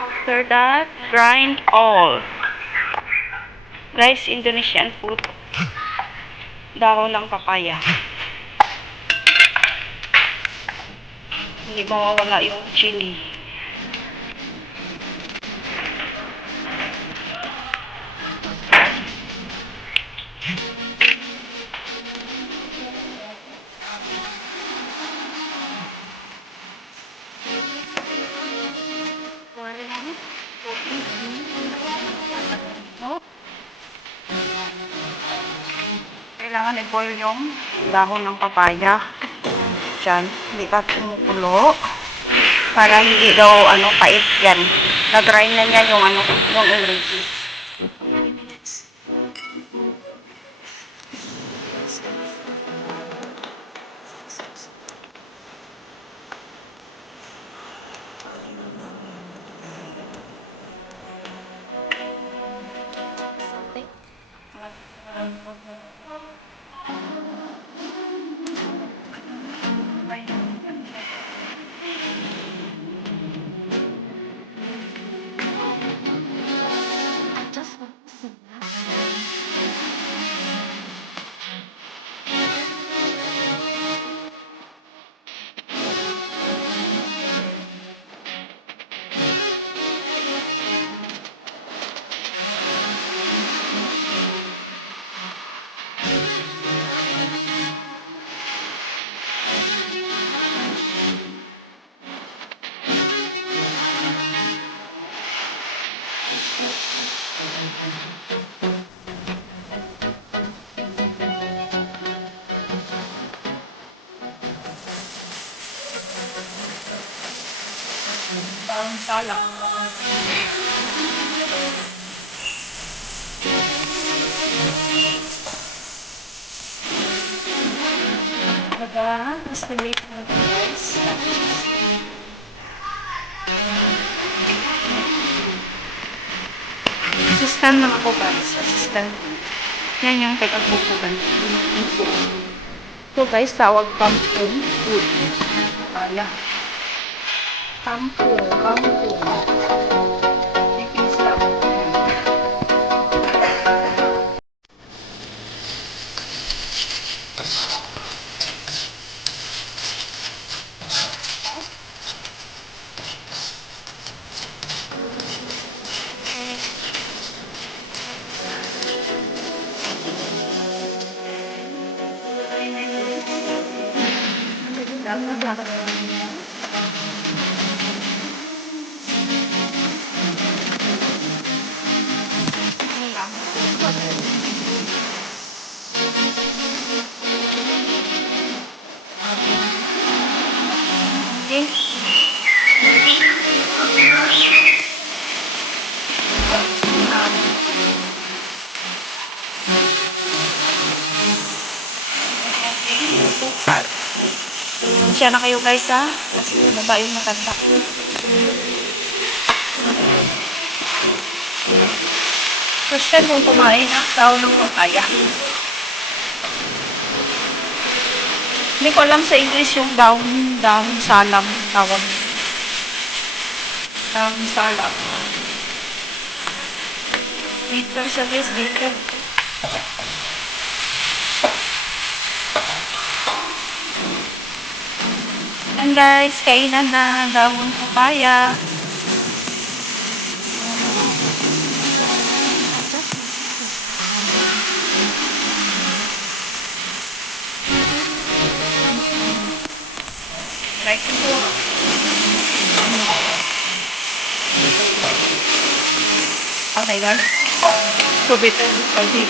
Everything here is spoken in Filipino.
After that, grind all. Guys, Indonesian food. Dahon ng papaya. Hindi mawawala yung chili. Kailangan i-boil yung dahon ng papaya. Diyan, hindi pa kumukulo. Para hindi daw, pait yan. Nag-grind na niya yung, yung ingredients. Parang salak. Mas nalate na guys. Assistant na ako guys. Assistant. Yan yung tagapupugan. So guys, tawag pumpkin food. Kaya. Pumpkin. Siya na kayo guys ha. Baba yung matanda. First time kong kumain ng dahon ng papaya. Hindi ko alam sa English yung dahon salam tawag. Dahon salam. Dito siya guys, dito. And guys, kainan na ang dahon papaya. Right po. Oh my God. Kubit. Pagdi.